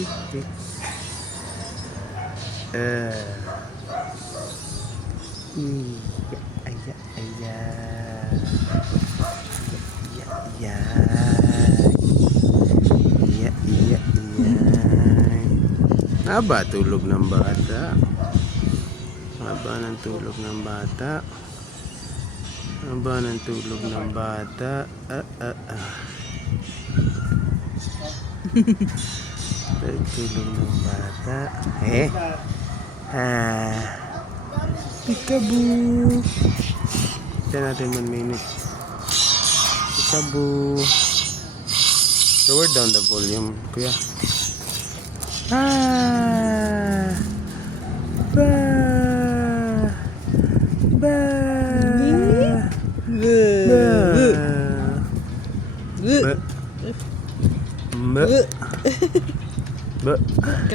Iya, iya. Iya, iya. Iya, iya. Aba, tulog ng bata. Aba ng tulog ng bata. Aba ng tulog ng bata. Tulog ng bata. Peekaboo. Tignan natin 1 minute. Peekaboo. Lower down the volume, kuya. Ba. Ba. Ba. Ba. Ba. Ba.